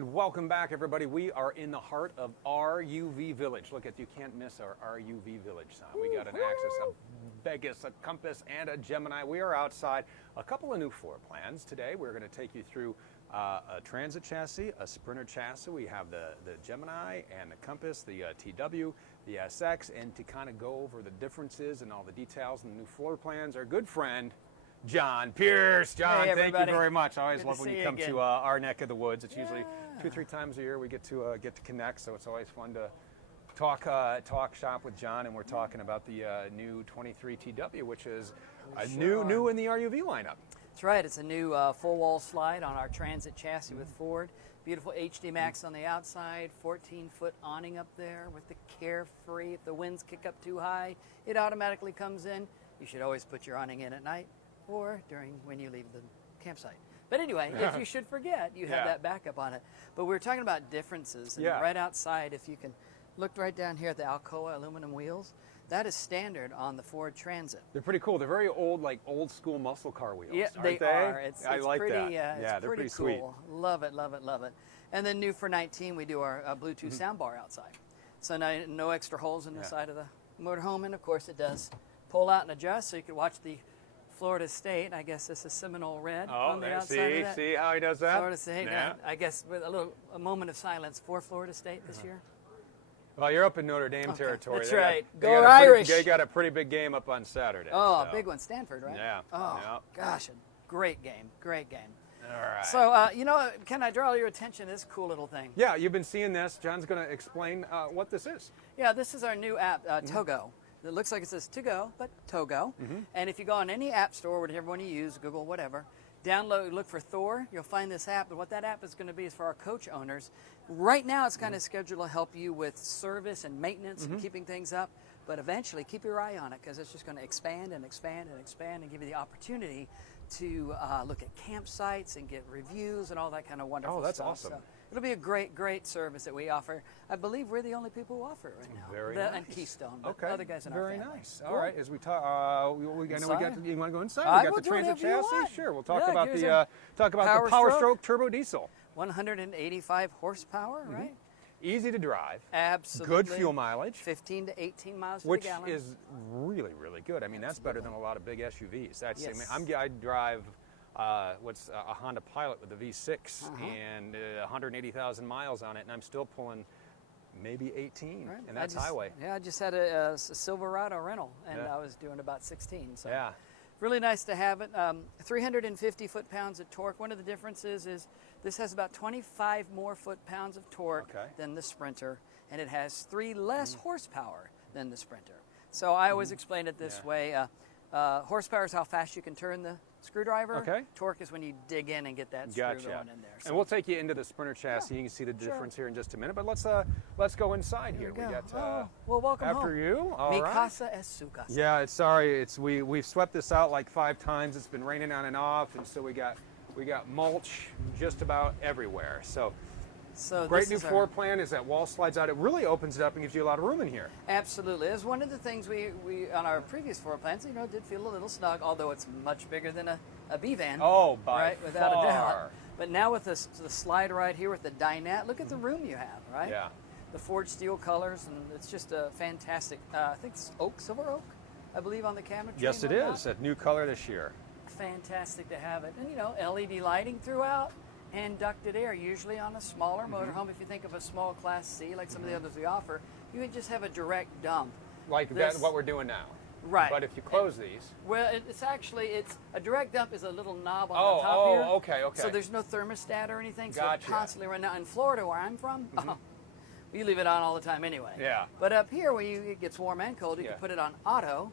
And welcome back, everybody. We are in the heart of R.U.V. Village. Look, you can't miss our R.U.V. Village sign. We got an Axis, a Vegas, a Compass, and a Gemini. We are outside. A couple of new floor plans. Today, we're going to take you through a Transit chassis, a Sprinter chassis. We have the Gemini and the Compass, the TW, the SX, and to kind of go over the differences and all the details and the new floor plans, our good friend, John Pierce. John, hey, thank you very much. I always Good love when you come to our neck of the woods. It's usually 2-3 times a year we get to connect, so it's always fun to talk shop with John. And we're talking about the new 23 TW, which is new in the R.U.V. lineup. That's right. It's a new full wall slide on our Transit chassis with Ford. Beautiful HD Max on the outside, 14-foot awning up there with the Carefree. If the winds kick up too high, it automatically comes in. You should always put your awning in at night or when you leave the campsite. But anyway, if you should forget, you have that backup on it. But we're talking about differences. And right outside, if you can look right down here at the Alcoa aluminum wheels, that is standard on the Ford Transit. They're pretty cool. They're very old, like old school muscle car wheels. Yeah, aren't they are. It's like pretty, that. it's they're pretty cool. sweet. Love it, love it, love it. And then new for 19, we do our Bluetooth soundbar outside. So no extra holes in the side of the motorhome, and of course it does pull out and adjust, so you can watch the Florida State. I guess this is Seminole Red on the outside of that. See how he does that? Florida State. I guess with a moment of silence for Florida State this year. Well, you're up in Notre Dame territory. That's right. Go Irish! They got a pretty big game up on Saturday. Oh, a big one. Stanford, right? Yeah. Oh, gosh, a great game. Great game. All right. So, can I draw your attention to this cool little thing? Yeah, you've been seeing this. John's going to explain what this is. Yeah, this is our new app, Togo. It looks like it says to go, but Togo. And if you go on any app store, whatever one you use, Google, whatever, download, look for Thor, you'll find this app. And what that app is going to be is for our coach owners. Right now, it's kind of scheduled to help you with service and maintenance and keeping things up. But eventually, keep your eye on it because it's just going to expand and expand and expand and give you the opportunity to look at campsites and get reviews and all that kind of wonderful stuff. Oh, that's awesome. So it'll be a great, great service that we offer. I believe we're the only people who offer it right now. Very nice. And Keystone, but okay. other guys in our family. Very nice. Cool. All right, as we talk, you want to go inside? I We got will the do Transit whatever you chassis. want. Sure, we'll talk Yeah, about here's the Power Stroke Turbo Diesel. 185 horsepower, right? Easy to drive. Absolutely. Good fuel mileage. 15 to 18 miles to which the gallon. is really, really good. I mean, that's better than a lot of big SUVs. That's Yes. I drive a Honda Pilot with a V6 and 180,000 miles on it, and I'm still pulling maybe 18, and that's highway. Yeah, I just had a Silverado rental, and I was doing about 16. So yeah. Really nice to have it. 350 foot-pounds of torque. One of the differences is this has about 25 more foot-pounds of torque than the Sprinter, and it has 3 less horsepower than the Sprinter. So I always explain it this way. Horsepower is how fast you can turn the screwdriver. Okay. Torque is when you dig in and get that screw going in there. So. And we'll take you into the Sprinter chassis. You can see the difference here in just a minute. But let's go inside here. We got well, welcome after home. you. All Mi right. casa es su casa. Yeah, we've swept this out like 5 times. It's been raining on and off, and so we got mulch just about everywhere. So great new floor plan is that wall slides out. It really opens it up and gives you a lot of room in here. Absolutely. It's one of the things we on our previous floor plans, did feel a little snug, although it's much bigger than a B-van. Oh, without a doubt. But now with the slide right here with the dinette, look at the room you have, right? Yeah. The forged steel colors, and it's just a fantastic, I think it's silver oak, I believe, on the camera. Yes, it is. A new color this year. Fantastic to have it. And, LED lighting throughout. And ducted air, usually on a smaller motorhome. If you think of a small Class C, like some of the others we offer, you would just have a direct dump. Like that's what we're doing now. Right. But if you close these... Well, it's a direct dump is a little knob on the top here. Oh, okay. So there's no thermostat or anything, so Gotcha. it constantly runs. Now, in Florida, where I'm from, you leave it on all the time anyway. Yeah. But up here, when it gets warm and cold, you can put it on auto,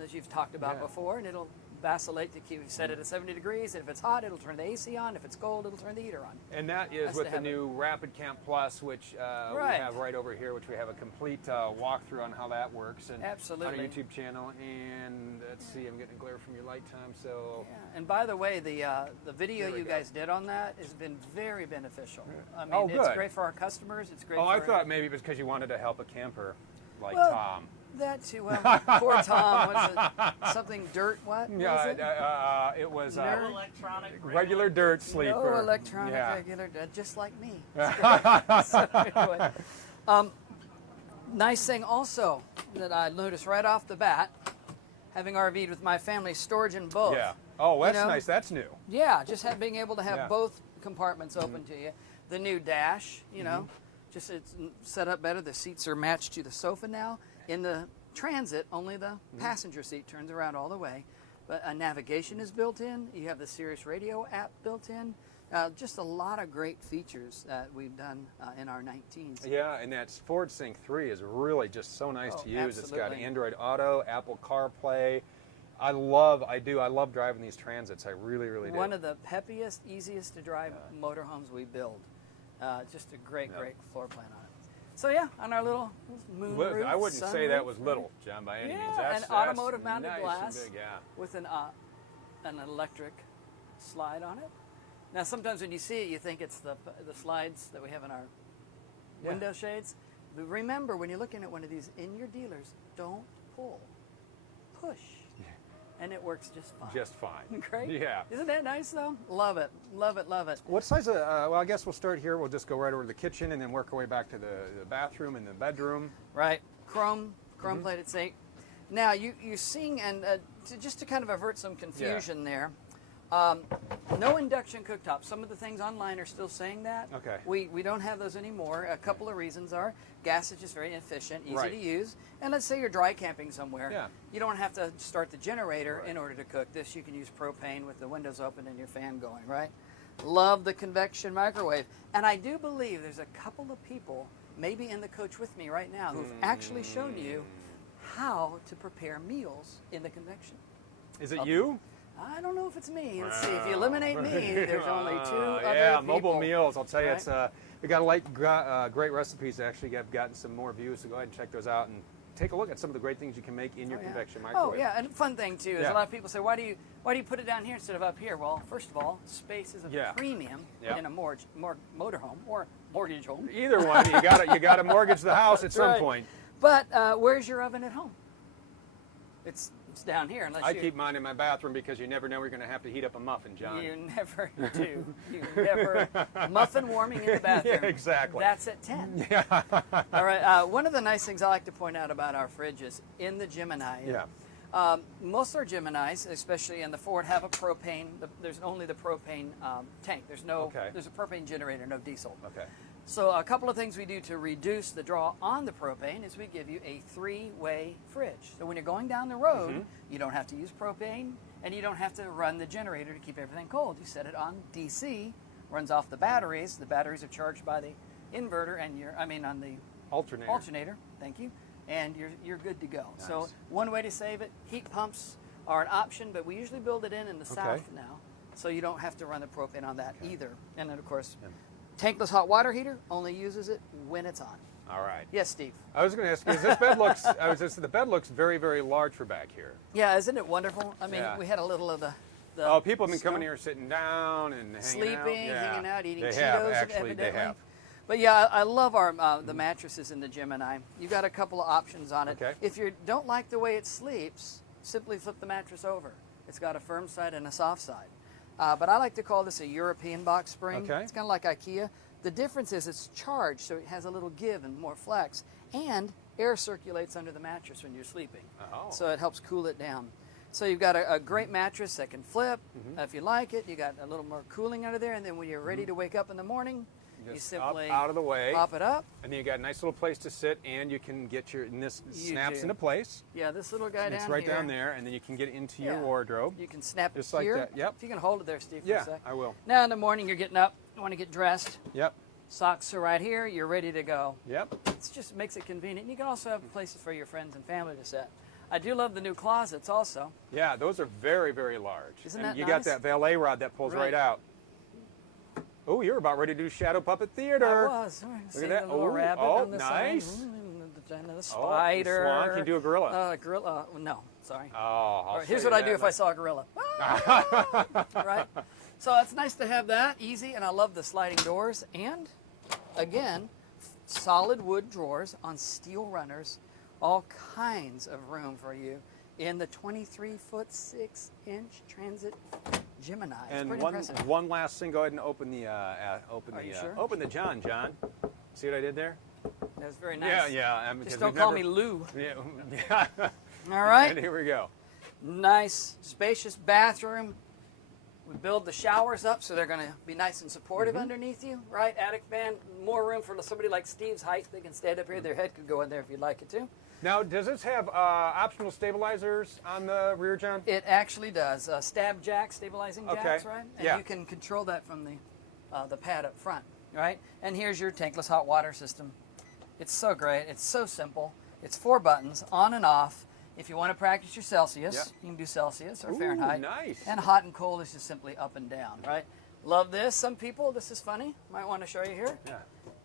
as you've talked about before, and it'll vacillate to keep set it at 70 degrees. And if it's hot, it'll turn the AC on. If it's cold, it'll turn the heater on. And that is with the new Rapid Camp Plus, which we have right over here, which we have a complete walkthrough on how that works. And absolutely. On our YouTube channel. And let's see, I'm getting a glare from your light time. So. Yeah. And by the way, the video you guys did on that has been very beneficial. I mean, it's great for our customers. It's great. I thought maybe it was because you wanted to help a camper like Tom. That too. Well, poor Tom. What's it? Something dirt? What? What is it? It was Nerd? Electronic regular dirt sleeper. No electronic Yeah. regular, just like me. So anyway, nice thing also that I noticed right off the bat, having RV'd with my family, storage in both. Yeah. Oh, that's You know? nice. That's new. Yeah, just being able to have Yeah. both compartments open to you. The new dash, you know, just it's set up better. The seats are matched to the sofa now. In the Transit, only the passenger seat turns around all the way. But navigation is built in. You have the Sirius Radio app built in. Just a lot of great features that we've done in our 19s. Yeah, and that Ford Sync 3 is really just so nice Oh, to use. It's got absolutely. Android Auto, Apple CarPlay. I love driving these Transits. I really, really do. One of the peppiest, easiest to drive motorhomes we build. Just a great floor plan on it. So yeah, on our little moon roof, I wouldn't say that sunroof, was little, John, by any means. Yeah, That's, and automotive mounted nice glass and big, yeah. with an electric slide on it. Now sometimes when you see it, you think it's the slides that we have in our window shades. But remember, when you're looking at one of these in your dealers, don't pull, push. And it works just fine. Just fine. Great. Yeah. Isn't that nice, though? Love it. Love it. Love it. What size of, well, I guess we'll start here. We'll just go right over to the kitchen and then work our way back to the bathroom and the bedroom. Right. Chrome plated sink. Now, you're seeing, and just to kind of avert some confusion there, no induction cooktop. Some of the things online are still saying that. Okay. We don't have those anymore. A couple of reasons are gas is just very efficient, easy Right. to use. And let's say you're dry camping somewhere. Yeah. You don't have to start the generator in order to cook this. You can use propane with the windows open and your fan going, right? Love the convection microwave. And I do believe there's a couple of people, maybe in the coach with me right now, who've actually shown you how to prepare meals in the convection. Is it you? I don't know if it's me. Let's see. If you eliminate me, there's only two other Yeah, people. mobile meals. I'll tell you, Right? it's we got great recipes. Actually, have gotten some more views, so go ahead and check those out and take a look at some of the great things you can make in your convection microwave. Oh yeah, and a fun thing too is Yeah. a lot of people say, why do you put it down here instead of up here? Well, first of all, space is a premium Yeah. in a motorhome or mortgage home. Either one, you got to mortgage the house at some Right. point. But where's your oven at home? It's down here, unless I you keep mine in my bathroom because you never know where you're going to have to heat up a muffin, John. You never do. You never muffin warming in the bathroom. Yeah, exactly. That's at 10. Yeah. All right. One of the nice things I like to point out about our fridges in the Gemini. Yeah. Most of our Geminis, especially in the Ford, have a propane. There's only the propane tank. There's no. Okay. There's a propane generator, no diesel. Okay. So a couple of things we do to reduce the draw on the propane is we give you a 3-way fridge. So when you're going down the road, you don't have to use propane and you don't have to run the generator to keep everything cold. You set it on DC, runs off the batteries. The batteries are charged by the inverter and on the alternator. Thank you. And you're good to go. Nice. So one way to save it, heat pumps are an option, but we usually build it in the south now. So you don't have to run the propane on that either. And then of course, tankless hot water heater only uses it when it's on. All right. Yes, Steve. I was going to ask you, this bed looks. The bed looks very, very large for back here. Yeah, isn't it wonderful? I mean, Yeah. we had a little of the People have been coming snow. here sitting down and hanging out. Sleeping, Yeah. hanging out, eating They Cheetos, have, actually, evidently. they have. But yeah, I love our the mattresses in the Gemini. You've got a couple of options on it. Okay. If you don't like the way it sleeps, simply flip the mattress over. It's got a firm side and a soft side. But I like to call this a European box spring. Okay. It's kind of like IKEA. The difference is it's charged, so it has a little give and more flex. And air circulates under the mattress when you're sleeping. Oh. So it helps cool it down. So you've got a great mattress that can flip. If you like it, you got a little more cooling under there. And then when you're ready to wake up in the morning, you Just simply up, out of the way. pop it up. And then you got a nice little place to sit, and you can get and this You snaps do. into place. Yeah, this little guy And down it's right here. down there, and then you can get into your Yeah. wardrobe. You can snap Just it like here. that, yep. If you can hold it there, Steve, for Yeah, a sec. I will. Now in the morning, you're getting up. You want to get dressed. Yep. Socks are right here. You're ready to go. Yep. It just makes it convenient. You can also have places for your friends and family to sit. I do love the new closets also. Yeah, those are very, very large. Isn't and that you nice? got that valet rod that pulls right Right. out. Oh, you're about ready to do Shadow Puppet Theater. I was. See at that. the little Oh, rabbit oh, on the nice. side. And the Oh, spider. swan. Can you do a gorilla? Gorilla. No, sorry. Oh, All I'll right, here's show what you I do that if I saw a gorilla. Right? So it's nice to have that, easy, and I love the sliding doors. And, again, solid wood drawers on steel runners all kinds of room for you in the 23-foot 6-inch Transit Gemini. It's And pretty impressive. one last thing. Go ahead and open the sure? open the John. See what I did there? That's very nice. Yeah. Just don't call me Lou. Yeah. All right. And here we go. Nice, spacious bathroom. We build the showers up so they're going to be nice and supportive underneath you, right? Attic fan, more room for somebody like Steve's height. They can stand up here. Their head could go in there if you'd like it to. Now, does this have optional stabilizers on the rear, John? It actually does. Stab jack, stabilizing jacks, right? And yeah. you can control that from the pad up front, right? And here's your tankless hot water system. It's so great. It's so simple. It's 4 buttons, on and off. If you want to practice your Celsius, you can do Celsius or Fahrenheit. Nice. And hot and cold is just simply up and down, right? Love this. Some people, this is funny, might want to show you here. Yeah.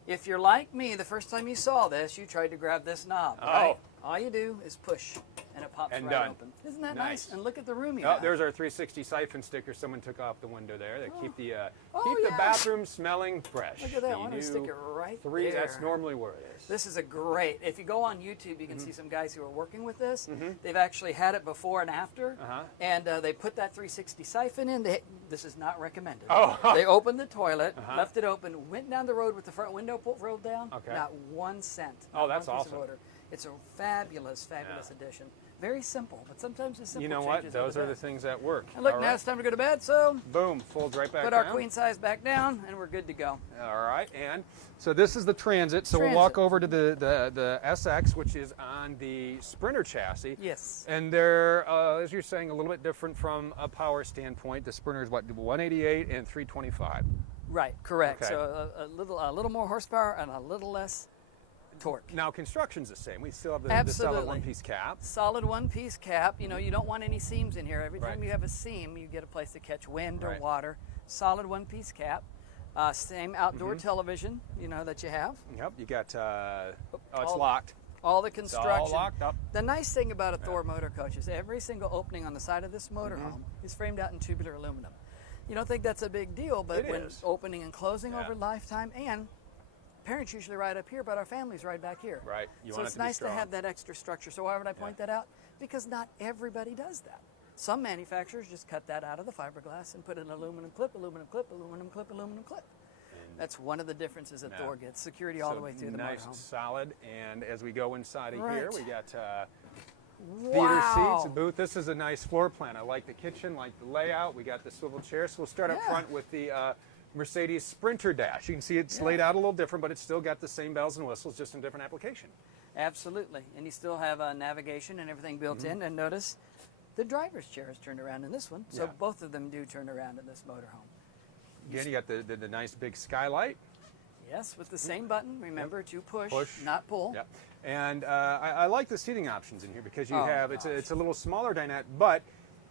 If you're like me, the first time you saw this, you tried to grab this knob, right? All you do is push, and it pops And right done. open. Isn't that Nice. nice? And look at the room you Oh, have. there's our 360 siphon sticker someone took off the window there. That keep the yeah. bathroom smelling fresh. Look at that. You Why don't we do stick it right 3, there? that's normally where it is. This is a great, if you go on YouTube, you can see some guys who are working with this. They've actually had it before and after, and they put that 360 siphon in. This is not recommended. Oh. They opened the toilet, left it open, went down the road with the front window rolled down, Okay. not 1 cent. Oh, not that's one piece of awesome. odor. It's a fabulous addition. Very simple, but sometimes the simple You know what? changes Those the are the best. things that work. And look, All now right. it's time to go to bed, so Boom, folds right back put down. our queen size back down, and we're good to go. All right, and so this is the Transit. So we'll walk over to the SX, which is on the Sprinter chassis. Yes. And they're, as you're saying, a little bit different from a power standpoint. The Sprinter is what, 188 and 325. Right, correct. Okay. So a little more horsepower and a little less torque. Now construction's the same. We still have the Absolutely. solid one-piece cap. Solid one-piece cap. You know, you don't want any seams in here. Every time Right. you have a seam, you get a place to catch wind or Right. water. Solid one-piece cap. Same outdoor television, you know, that you have. Yep, you got. Oh, it's all- locked. All the It's construction. all locked up. The nice thing about a Thor motor coach is every single opening on the side of this motorhome is framed out in tubular aluminum. You don't think that's a big deal, but It when is. opening and closing Yeah. over lifetime, and parents usually ride up here, but our families ride back here. Right. You So want it it's to be nice to strong. have that extra structure. So why would I point that out? Because not everybody does that. Some manufacturers just cut that out of the fiberglass and put an aluminum clip, aluminum clip, aluminum clip, aluminum clip. That's one of the differences that Thor gets. Security all the way through the nice, motorhome. solid. And as we go inside of Right. here, we got theater Wow. seats, a booth. This is a nice floor plan. I like the kitchen, like the layout. We got the swivel chair. So we'll start up Yeah. front with the Mercedes Sprinter Dash. You can see it's laid out a little different, but it's still got the same bells and whistles, just in a different application. Absolutely. And you still have navigation and everything built in. And notice the driver's chair is turned around in this one. So Yeah. both of them do turn around in this motorhome. Again, you got the nice big skylight. Yes, with the same button. Remember to push, Push. not pull. Yep. And I like the seating options in here because you Oh, have, gosh. it's a little smaller dinette, but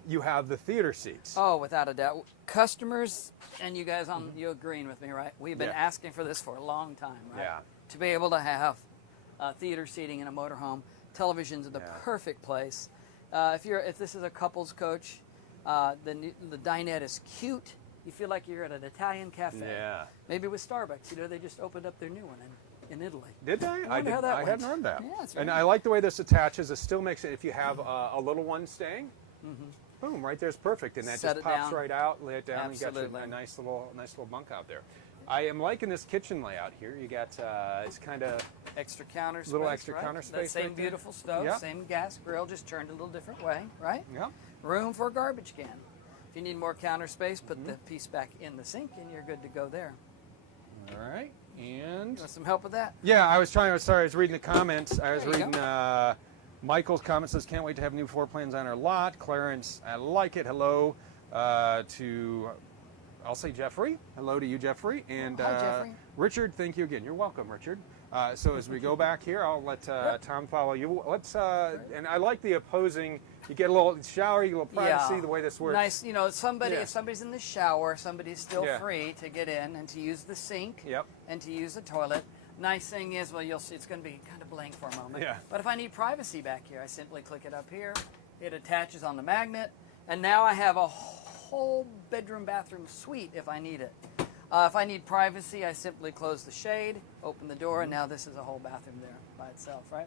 you have the theater seats. Oh, without a doubt. Customers, and you guys, you're agreeing with me, right? We've been Yeah. asking for this for a long time, right? Yeah. To be able to have theater seating in a motorhome. Television's in the Yeah. perfect place. If this is a couples coach, the dinette is cute. You feel like you're at an Italian cafe. Yeah. Maybe with Starbucks. You know, they just opened up their new one in Italy. Did they? I wonder how that I went. hadn't heard that. Yeah, it's and very I like the way this attaches. It still makes it, if you have a little one staying, boom, right there's perfect. And that Set just it pops down. right out, lay it down, and you got Absolutely. a nice little bunk out there. I am liking this kitchen layout here. You got, it's kind of, Extra counter space. Little extra right? counter That space same right there. beautiful stove, Yep. same gas grill, just turned a little different way, right? yeah. Room for a garbage can. If you need more counter space, put the piece back in the sink and you're good to go there. All right. And You want some help with that? yeah, I was reading the comments. I was There you reading Michael's comment says, can't wait to have new floor plans on our lot. Clarence, I like it. Hello to, I'll say Jeffrey. Hello to you, Jeffrey. And Hi, Jeffrey. Richard, thank you again. You're welcome, Richard. So as we go back here, I'll let Tom follow you. Let's, and I like the opposing, you get a little shower, you get a little privacy, the way this works. Nice, you know, Yeah. if somebody's in the shower, somebody's still Yeah. free to get in and to use the sink Yep. and to use the toilet. Nice thing is, well, you'll see it's going to be kind of blank for a moment. Yeah. But if I need privacy back here, I simply click it up here. It attaches on the magnet, and now I have a whole bedroom bathroom suite if I need it. If I need privacy, I simply close the shade, open the door, and now this is a whole bathroom there by itself, right?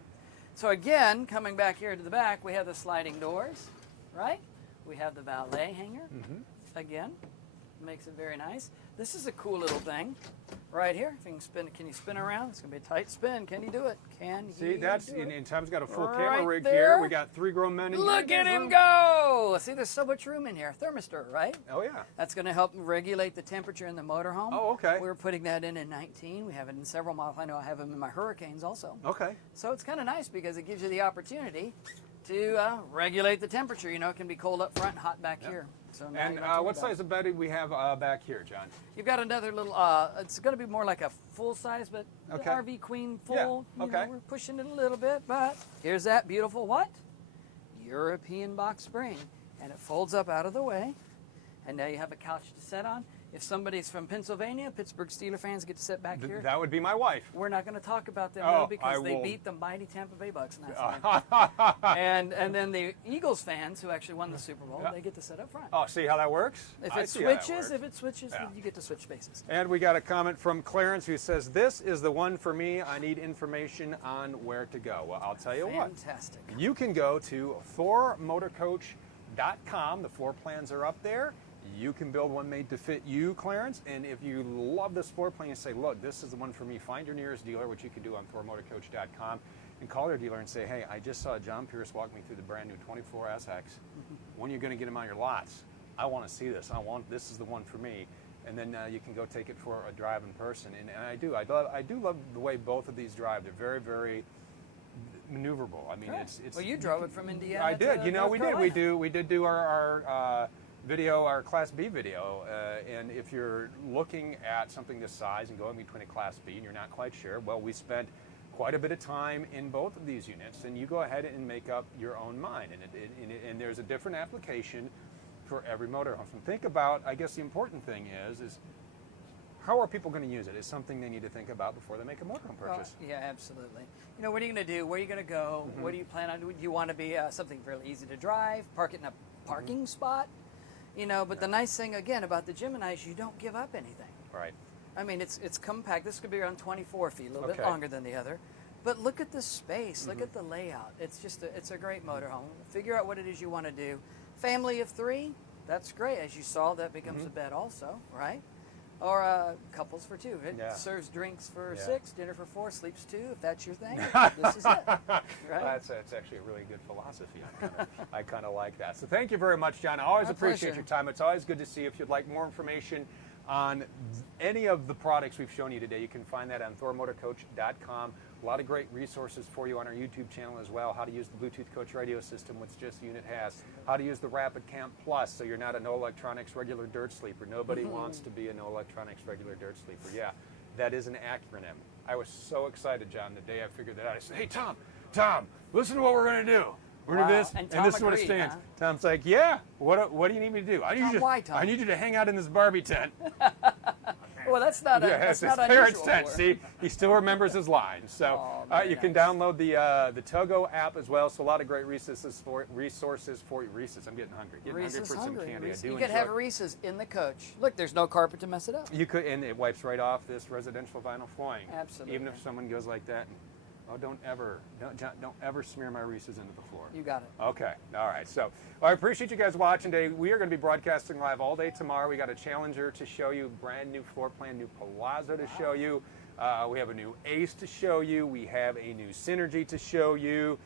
So again, coming back here to the back, we have the sliding doors, right? We have the valet hanger. Again, makes it very nice. This is a cool little thing right here. If you can spin, can you spin around? It's gonna be a tight spin. Can you do it? Can See, he that's do it? and Tom's got a full Right camera rig there. here. We got 3 grown men in here. Look at There's him room. go! See, there's so much room in here. Thermistor, right? Oh yeah. That's going to help regulate the temperature in the motorhome. Oh, okay. We were putting that in 19. We have it in several models. I know I have them in my Hurricanes also. Okay. So it's kind of nice because it gives you the opportunity to regulate the temperature. You know, it can be cold up front, hot back here. So now And you don't have to worry what about size of bed do we have back here, John? You've got another little, it's going to be more like a full size, but Okay. the RV Queen full. Yeah, You know, okay. we're pushing it a little bit, but here's that beautiful what? European box spring. And it folds up out of the way. And now you have a couch to sit on. If somebody's from Pennsylvania, Pittsburgh Steelers fans get to sit back here. That would be my wife. We're not going to talk about them Oh, though, because I they will. beat the mighty Tampa Bay Bucks last night. and then the Eagles fans who actually won the Super Bowl, Yeah. they get to sit up front. Oh, see how that works? If I it see how that switches, works. Yeah. then you get to switch spaces. And we got a comment from Clarence who says, "This is the one for me. I need information on where to go." Well, I'll tell you what. Fantastic. You can go to thormotorcoach.com. The floor plans are up there. You can build one made to fit you, Clarence. And if you love this floor plan, you say, look, this is the one for me. Find your nearest dealer, which you can do on thormotorcoach.com, and call your dealer and say, hey, I just saw John Pierce walk me through the brand new 24 SX. When are you going to get them on your lots? I want to see this. This is the one for me. And then you can go take it for a drive in person. And I do love the way both of these drive. They're very, very maneuverable. I mean, Right. it's Well, you drove it from Indiana. I did. To You know, North we did. Carolina. We did do our video, our Class B video. And if you're looking at something this size and going between a Class B and you're not quite sure, well, we spent quite a bit of time in both of these units, and you go ahead and make up your own mind. And there's a different application for every motorhome. And think about, I guess the important thing is how are people going to use it? Is something they need to think about before they make a motorhome purchase. Well, yeah, absolutely. You know, what are you going to do? Where are you going to go? Mm-hmm. What do you plan on doing? Do you want to be something fairly easy to drive? Park it in a parking spot? You know, but the nice thing, again, about the Gemini is you don't give up anything. Right. I mean, it's compact. This could be around 24 feet, a little bit Okay. longer than the other. But look at the space. Look at the layout. It's just it's a great motorhome. Figure out what it is you want to do. Family of 3, that's great. As you saw, that becomes a bed also, right? Or couples for 2. It Yeah. serves drinks for Yeah. 6, dinner for 4, sleeps 2. If that's your thing, this is it. Right? That's actually a really good philosophy. I kind of like that. So thank you very much, John. I always My appreciate pleasure. your time. It's always good to see you. If you'd like more information on any of the products we've shown you today, you can find that on thormotorcoach.com. A lot of great resources for you on our YouTube channel as well. How to use the Bluetooth Coach radio system, which just unit has. How to use the Rapid Camp Plus so you're not a no electronics regular dirt sleeper. Nobody wants to be a no electronics regular dirt sleeper. Yeah, that is an acronym. I was so excited, John, the day I figured that out. I said, hey, Tom, listen to what we're going to do. We're going to do Wow. this, And and Tom this is what it agreed, stands. huh? Tom's like, yeah, what do you need me to do? Why, Tom? I need you to hang out in this Barbie tent. Well, that's not Yeah, that's it's not parents' unusual. tent. for- See, he still remembers his lines. So Oh, very you can nice. download the Togo app as well. So a lot of great resources for you. Reese's. I'm getting hungry. Getting Reese's hungry for hungry. some candy. Reese's. I do You could enjoy have it. Reese's in the coach. Look, there's no carpet to mess it up. You could, and it wipes right off this residential vinyl flooring. Absolutely. Even if someone goes like that, don't ever smear my Reese's into the floor. You got it. Okay. All right. So I appreciate you guys watching today. We are going to be broadcasting live all day tomorrow. We got a Challenger to show you, brand new floor plan, new Palazzo to show you. We have a new Ace to show you. We have a new Synergy to show you.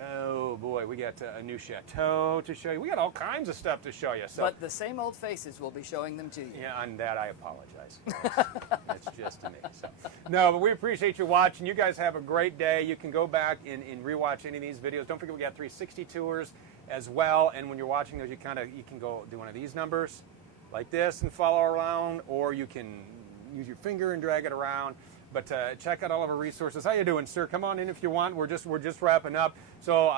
Oh boy, we got a new Chateau to show you. We got all kinds of stuff to show you. So But the same old faces will be showing them to you. yeah, on that I apologize. That's just me. So. No, but we appreciate you watching. You guys have a great day. You can go back and rewatch any of these videos. Don't forget we got 360 tours as well. And when you're watching those, you can go do one of these numbers like this and follow around, or you can use your finger and drag it around. But check out all of our resources. How you doing, sir? Come on in if you want. We're just wrapping up. So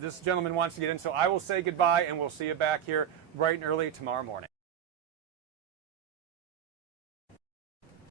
this gentleman wants to get in. So I will say goodbye, and we'll see you back here bright and early tomorrow morning.